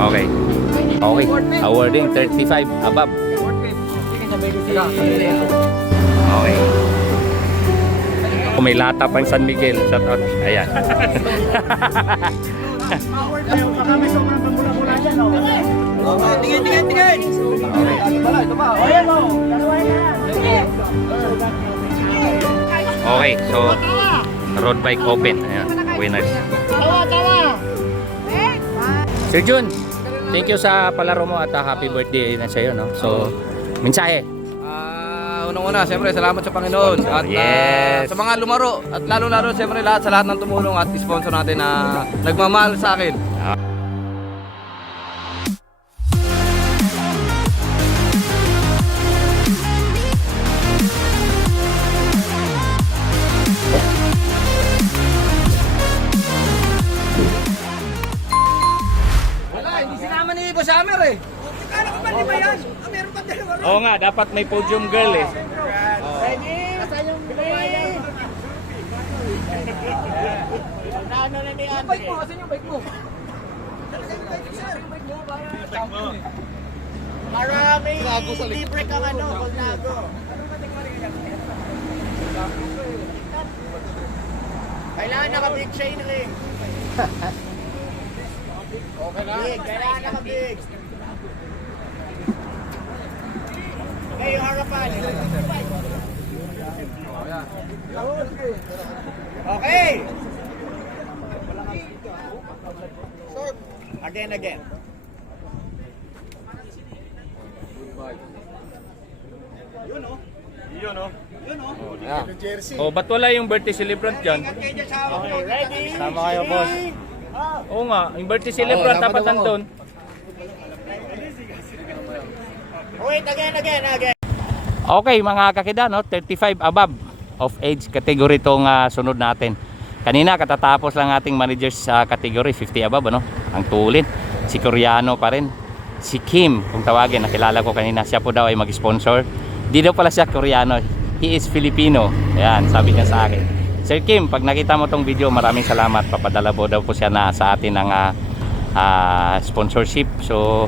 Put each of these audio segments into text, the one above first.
Okay. Okay. Awarding 35 above. Okay. Kung may lata pang San Miguel, shout out. Ayan. Tingin. Okay, so road bike open. Ayan, winners. Sir Jun, thank you sa palaro mo at happy birthday na sa'yo, no? So, mensahe. Unang-una, siyempre, salamat sa Panginoon. At Yes. sa mga lumaro. At lalo-lalo, siyempre, sa lahat ng tumulong at sponsor natin na nagmamahal sa akin. Wala, hindi sinama ni Boss Hammer eh. Kala ko ba di ba yan? Meron pa dalawa. Oo nga, dapat may podium girl eh. Asan yung bigay? Ano na ni Andre? Bike mo, asan yung bike mo? Marami libre kang ano, Colnago. Kailangan naka-big chain ring. Okay na? Big, kailangan naka-big. Okay, yung harapan. Okay. Again. Yun oh. Oh, ba't wala yung birthday celebrant dyan? Okay, ready? Tama kayo, boss. Oo nga, yung birthday celebrant dapat nandun. Wait, again. Okay, mga kakida, no? 35 above of age category itong sunod natin. Kanina, katatapos lang ating managers sa category 50 above, ano? Ang tulin. Si Koreano pa rin. Si Kim, kung tawagin, nakilala ko kanina, siya po daw ay mag-sponsor. Di daw pala siya Koreano, he is Filipino. Ayan, sabi niya sa akin. Sir Kim, pag nakita mo tong video, maraming salamat. Papadala po daw po siya na sa atin ng sponsorship. So,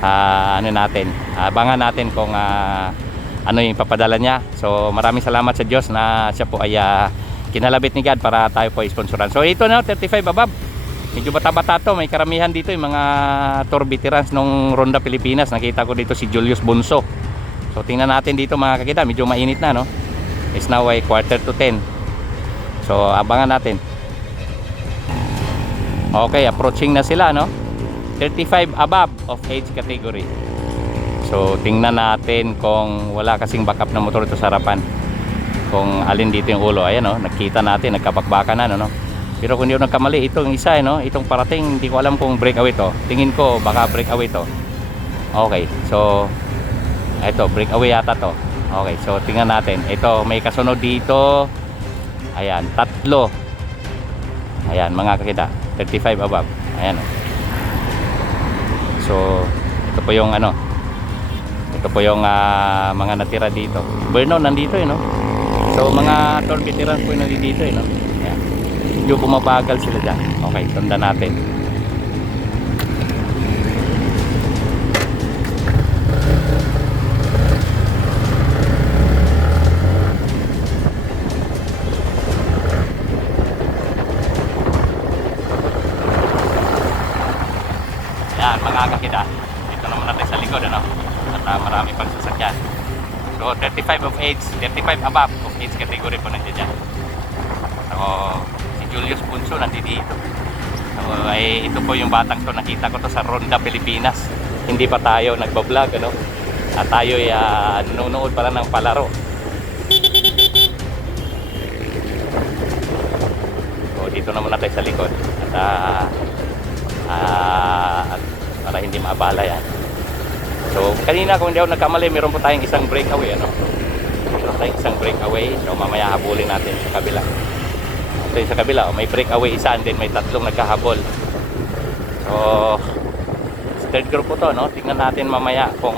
ano natin, abangan natin kung ano yung papadala niya. So, maraming salamat sa Diyos na siya po ay kinalabit ni God para tayo po i-sponsoran. So, ito na, 35 above. Medyo bata-bata to, may karamihan dito yung mga tour veterans nung Ronda Pilipinas. Nakita ko dito si Julius Bonso. So tingnan natin dito mga kakita, medyo mainit na, no? It's now ay 9:45. So abangan natin. Okay, approaching na sila, no? 35 above of age category. So tingnan natin kung wala kasing backup na motor ito sa harapan. Kung alin dito yung ulo. Ayan, no? Nakita natin, nagkabakbakan na, no? Pero kung hindi ako nagkamali, itong isa, no? Itong parating, hindi ko alam kung breakaway to. Tingin ko baka breakaway to. Okay, so ito, breakaway yata to. Okay, so tingnan natin. Ito, may kasunod dito. Ayan, tatlo. Ayan, mga kakita, 35 above. Ayan. So ito po yung ano. Ito po yung mga natira dito. Burno nandito, no? So mga tour veterans po nandito, no? Ayan. Medyo bumabagal sila dyan. Okay, sundan natin. Yan, mga kakita. Dito naman natin sa likod, ano? At marami pang sasakyan. So 35 of age, 35 above of age category po nandiyan dyan. So Julius Bunso nandito. So, ito po yung batang to, nakita ko to sa Ronda Pilipinas. Hindi pa tayo nagbablog, ano? At tayo ay nanonood pala ng palaro. So dito naman natin sa likod. At para hindi maabala yan. So kanina kung hindi ako nagkamali, meron po tayong isang breakaway, ano? Meron tayong isang breakaway. So mamaya habulin natin sa kabila. Ito yung sa kabila, may breakaway isa and then may tatlong nagkahabol. So third group po to, no? Tingnan natin mamaya kung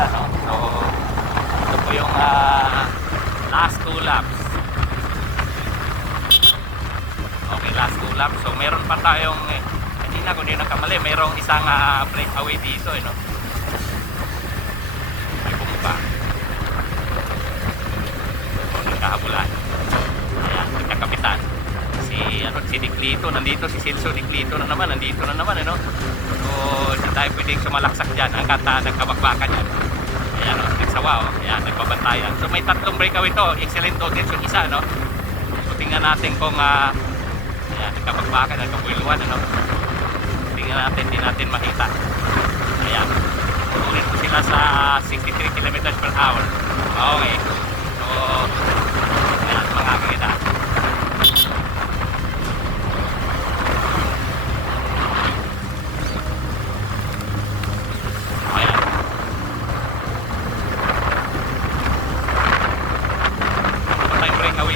sila, no? So, ito po yung last 2 laps. Okay, last 2 laps. So, meron pa tayong, kanina kung hindi nakamali, merong isang breakaway dito, no? May bumaba. So, nagkahabulan. Ayan, nagkakapitan. Si Diclito, nandito si Silso Diclito na naman, nandito na naman, ano? So, hindi tayo pwedeng sumalaksak dyan hanggat nagkabakbakan yan. Ayan, no? Nagsawa, oh. Ayan, nagbabantayan. So, may 3 breakaway to. Excellent audience yung isa, no? So, tingnan natin kung, ayan, nagkabakbakan, nagkabuiluan, ano? Tingnan natin, hindi natin makita. Ayan. Ulit po sila sa 63 kilometers per hour. Okay. So, ayan, mga kakita.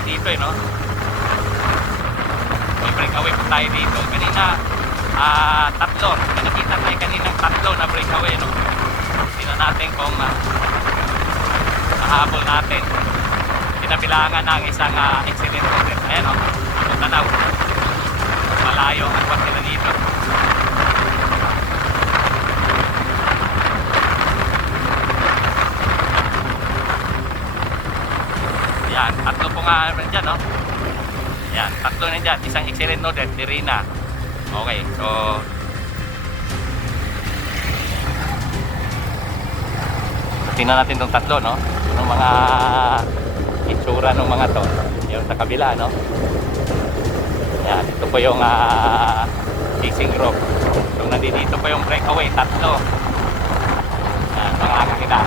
Dito, no? May breakaway po tayo dito. Kanina, 3. May nakita tayo kaninang 3 na breakaway, no? Tingnan natin kung mahabol natin. Tinabilangan ng isang excellent order. Ayan, no? Ang tanaw. Malayo ang agwat nila dito. Yan, 3 po nga dyan, no? Yan, 3 na dyan. Isang excellent node, Dirina. Okay, so tingnan natin itong 3, no? Yung mga itsura ng mga to. Yung sa kabila, no? Yan, ito po yung chasing group. So, nandito po yung breakaway, 3. Yan, mga kakita.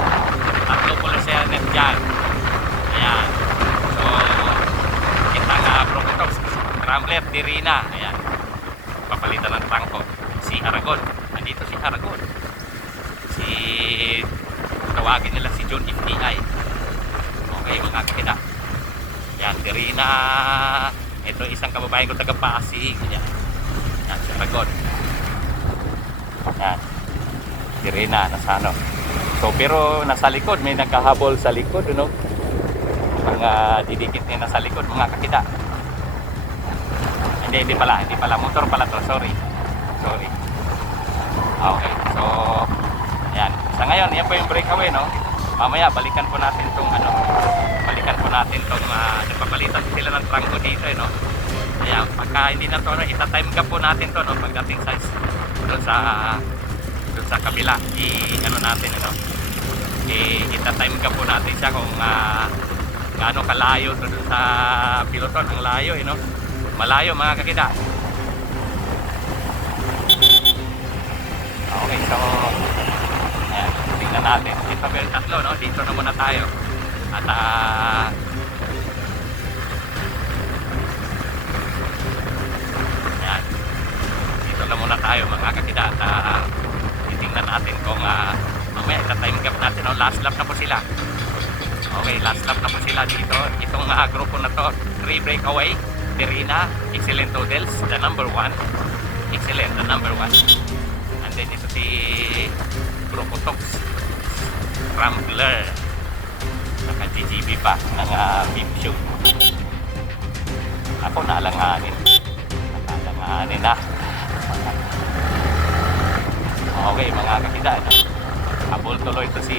3 po na siya net dyan. Ayan. So, itang Procotox, Scrambler, Dirina. Ayan. Papalitan ng trangko. Si Aragon. Nandito si Aragon. Tawagin nila si John FTI. Okay, mga kakita. Ayan, Dirina. Ito isang kababayan ko taga-Pasig. Ayan. Ayan, si Aragon. Ayan. Dirina, nasa ano. So, pero nasa likod. May nagkahabol sa likod, no? Mga didikit niya nasa likod, mga kakita. Hindi pala, motor pala to, sorry. Okay, so ayan, sa ngayon, yan po yung breakaway, no? Mamaya, balikan po natin tong nagpapalitan sila ng trangko dito, no? Ayan, pagka hindi na to, no, ita-time gap po natin to, no? Pagdating sa doon sa kabila, natin, no? Ita-time gap po natin siya kung gaano kalayo doon sa piloton. Ang layo, no? Malayo, mga kakita. Okay, so ayan, tingnan natin. Ito ba yung 3, no? Dito na muna tayo. At ayan, dito na muna tayo, mga kakita. At titingnan natin kung mamaya ita-time gap natin, no? Last lap na po sila. Okay, last lap na po sila dito. Itong grupo na to, 3 breakaway, Dirina, Excellent Odels, the number 1. Excellent, the number 1. And then ito si Procotox, Rambler. Naka-GGB pa ng beam shoot. Ako naalanganin. Naalanganin na. Okay, mga kakita. Habol tuloy ito si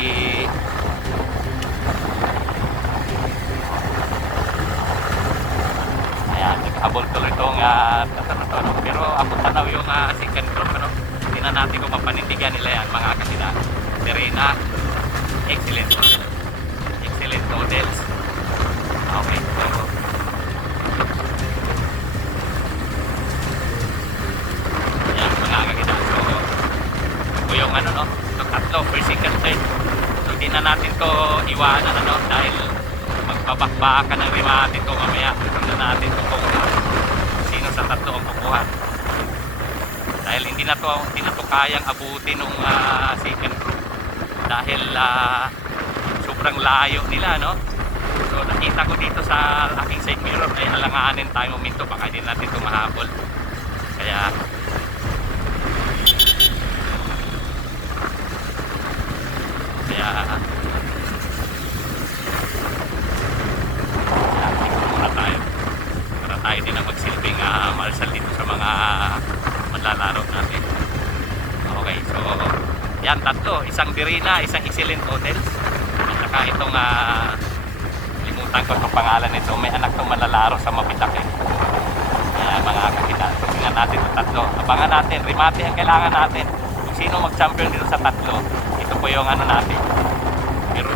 habol tuloy itong pero abot tanaw yung second group, ano? Tingnan natin kung mapanindigan nila yan, mga kasila. Serena, excellent models. Okay, so yan, mga kasila. So yung no? So 3, first, second, third. So di na natin to iwanan, dahil magpabakbakan ng rima natin ito mamaya. Tignan natin ito kung sino sa 3 ang kukuha. Dahil hindi na to kayang abutin ng second group. Dahil sobrang layo nila, no? So nakita ko dito sa aking side mirror ay alanganin tayo momento. Baka hindi natin ito mahabol. Kaya Kaya muna tayo para tayo din ang magsilbing marshal dito sa mga manlalaro natin. Okay, so yan, tatlo, isang Dirina, isang Excellent Hotels, at saka itong limutan ko itong pangalan nito, may anak tong manlalaro sa Mabitak eh. Kaya mga kakita, tingnan natin itong tatlo, abangan natin, remate ang kailangan natin kung sino mag-champion dito sa tatlo. Ito po yung ano natin, pero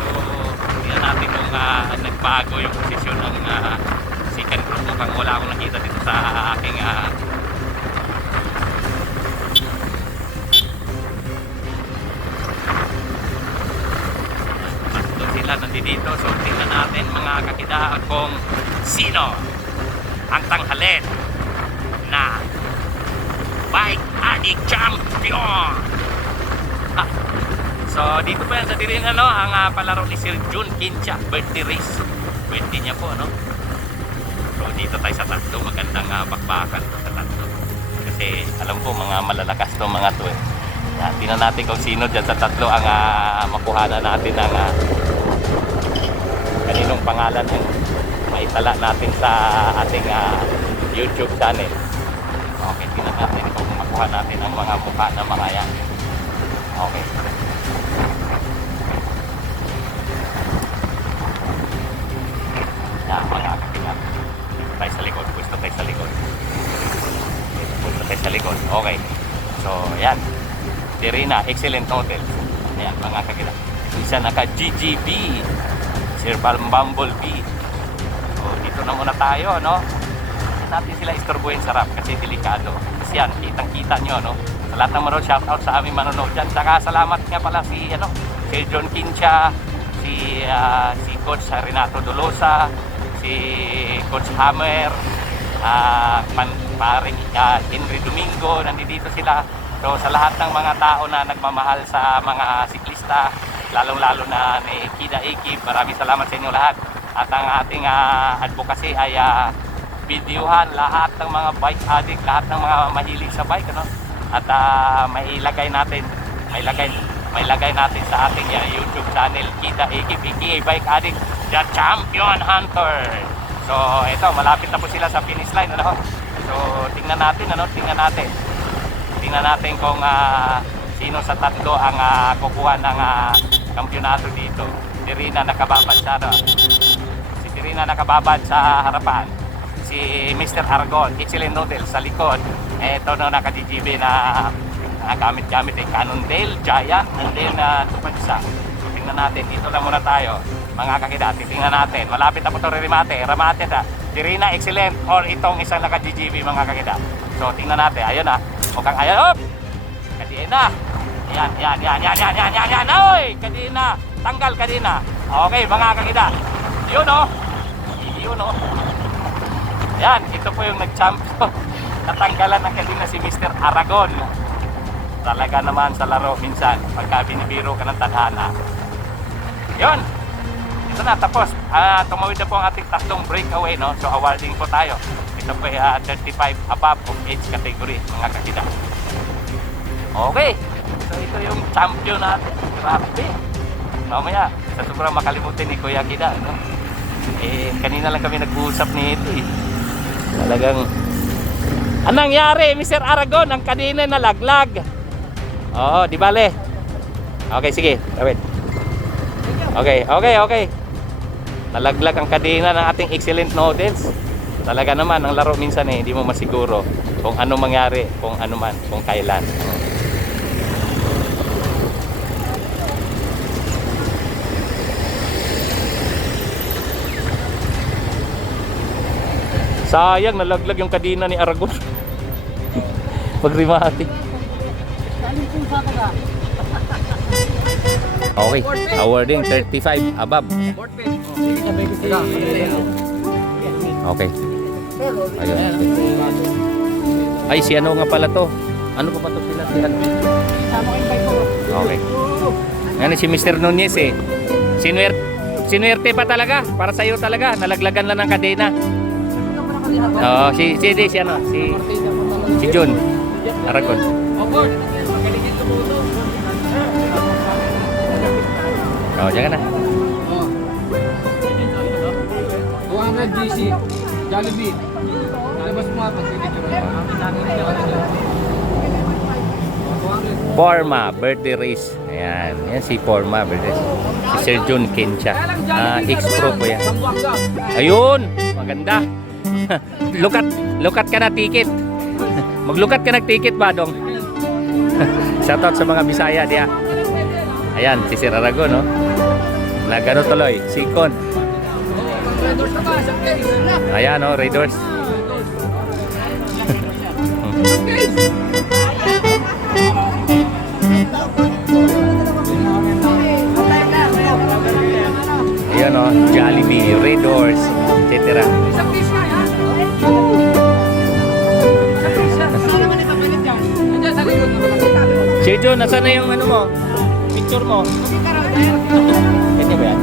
tingnan natin kung nagbago yung posisyon ng second group. Mukhang wala akong nakita dito sa aking tatlo sila nandito. So tingnan natin mga kakita kung sino ang tanghalin na Bike Addict Champion. So dito po yan sa Dirina, no, ang palaro ni Sir Jun Kincha, birthday race. Birthday niya po, no. So dito tayo sa tatlo, magandang bakbakan to sa tatlo. Kasi alam ko mga malalakas to mga to eh. Yan, tingnan natin kung sino dyan sa tatlo ang makuhanan natin ang kaninong pangalan ang maitala natin sa ating YouTube channel. Okay, tingnan natin kung makuha natin ang mga mukha na mga yan. Okay. Yan, mga kakingat. Tayo sa likod. Gusto tayo sa likod. Gusto tayo sa likod. Okay. So, yan. Dirina, Excellent Hotel. Ayan, mga kakingat. Isa naka GGB. Sir Bumblebee. So, dito na muna tayo, no? Hindi natin sila istorbuhin sarap kasi delikado. Kasi yan, kitang-kita nyo, no? Sa lahat ng manood, shoutout sa aming manonood dyan. Saka salamat nga pala si John Kincha, si Coach Renato Dolosa, si Coach Hammer, paring Henry Domingo, nandito sila. So sa lahat ng mga tao na nagmamahal sa mga siklista, lalong-lalo na ni Kida Ekip, maraming salamat sa inyo lahat. At ang ating advocacy ay videohan lahat ng mga bike addict, lahat ng mga mahilig sa bike, ano? At may ilagay natin sa ating YouTube channel, Kida Ekip, Bike Addict, The Champion Hunter. So ito, malapit na po sila sa finish line, ano? So tingnan natin kung sino sa tatlo ang kukuha ng kampyonato dito. Dirina nakababad siya, no? Si Dirina nakababad sa harapan, si Mr. Aragon, Excellent Hotel sa likod. Ito no, naka-GGB na gamit-gamit ay Cannondale, Giant, and then Tupansa. Tingnan natin, dito lang muna tayo mga kakidati, tingnan natin, malapit na po ito remate na, Dirina Excellent or itong isang naka-GGB mga kakida. So tingnan natin, ayun na, mukhang ayan, op! Kadina, yan, oy! Kadina, tanggal kadina. Okay mga kakida, yun o, yan, ito po yung nag-champion. Natanggalan ng kadina si Mr. Aragon. Talaga naman sa laro minsan, pagka binibiro ka ng tadhana. Yun, ito na, tapos tumawid na po ang ating tatlong breakaway, no? So awarding po tayo. Ito po ay 35 above of age category mga kakida. Okay, so ito yung champion natin. Grabe. Mamaya, sa sobrang makalimutin ni Kuya Kida, no? Kanina lang kami nag-uusap nito eh. Talagang anong nangyari, Mr. Aragon? Ang kanina nalaglag. Oo, di bale. Okay, sige, David. Okay. Nalaglag ang kadena ng ating Excellent Noodles. Talaga naman, ang laro minsan hindi mo masiguro kung ano mangyari, kung ano man, kung kailan. Sayang, nalaglag yung kadena ni Aragon. Pagrimati. Okay, awarding 35 above. Okay. Ayun. Ay, si ano nga pala to? Ano pa to sila? Okay. Yan si Mr. Nunez eh. Sinuwerte pa talaga. Para sa'yo talaga. Nalaglagan lang ng kadena. Oo, si Jun Aragon. Oh, diyan ka na. Oh. 200 GC. Jollibee. Labas mo nga pag Forma birthday race. Ayan. Yan si Forma birthday race. Si Sir John Kencha. X-Pro po yan. Ayun! Maganda. Lukat ka na ticket. Maglukat ka ng ticket ba, Dong? Shoutout sa mga Bisaya diya. Ayan, si Sir Aragon, no? Nagano tuloy, Sikon. Ayan, no, Raiders. Ayan, no, Jollibee, Raiders, etc. Sir John, nasaan na yung ano mo? Picture mo? Yan ba yan?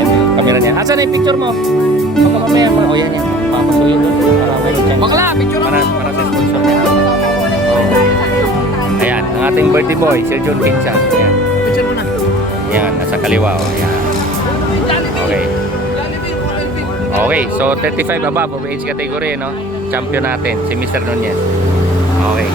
Yan yung camera niya. Asan na yung picture mo? Baka mamaya mo. O yan yan. Papasuyo doon. Para may chance. Bakla, picture mo. Para sa sponsor niya. Oh. Ayan, ang ating birthday boy, Sir John Kinsa. Ayan. Picture mo na. Ayan, nasa kaliwa. O, ayan. Okay. Okay, so 35 above of age category, no? Champion natin, si Mr. Nunez. Okay.